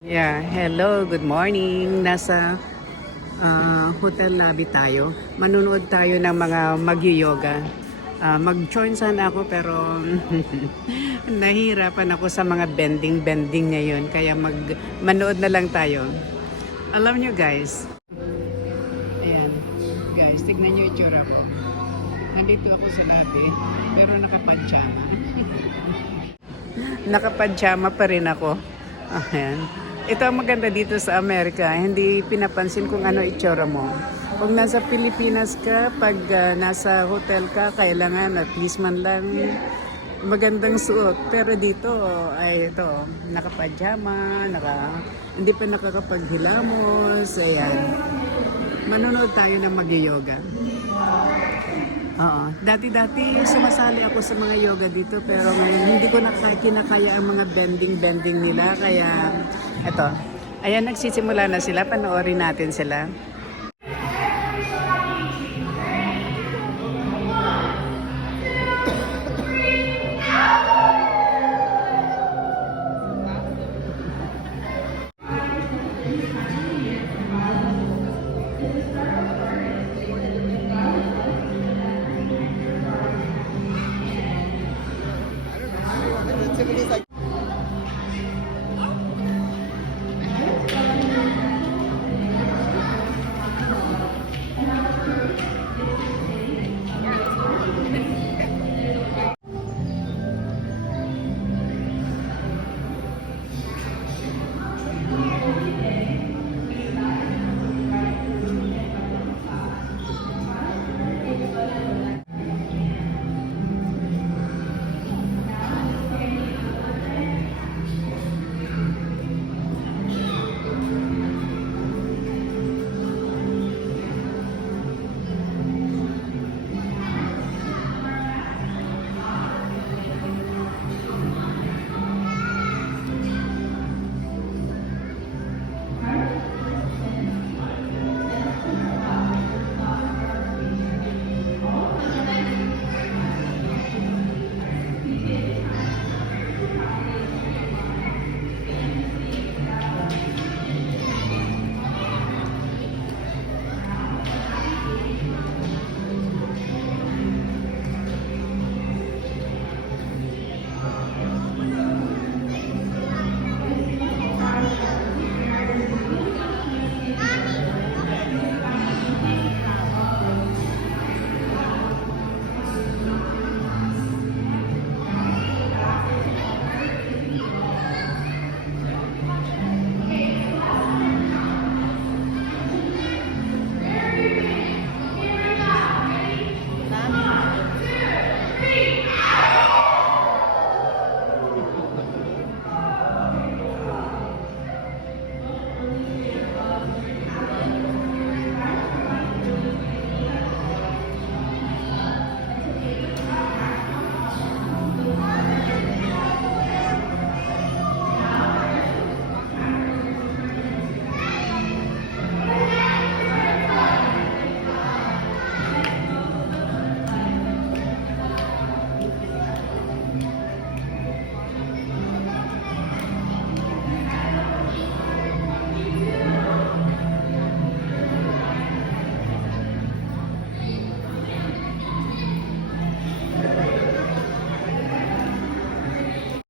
Yeah, hello, good morning. Nasa hotel lobby tayo. Manunood tayo ng mga magyo-yoga. Mag-join sana ako pero nahihirapan ako sa mga bending ngayon. Kaya manood na lang tayo. Alam nyo guys, ayan, guys, tignan nyo yung itsura ko. Nandito ako sa lobby, pero nakapadjama. Nakapadjama pa rin ako. Ayan. Ito ang maganda dito sa Amerika, hindi pinapansin kung ano itsura mo. Kung nasa Pilipinas ka, pag nasa hotel ka, kailangan at least man lang magandang suot. Pero dito ay ito, nakapajama, hindi pa nakakapaghilamos. Ayan. Manonood tayo ng mag-yoga. Oo. Dati-dati sumasali ako sa mga yoga dito pero ngayon hindi ko kinakaya ang mga bending nila kaya eto. Ayan, nagsisimula na sila. Panoorin natin sila.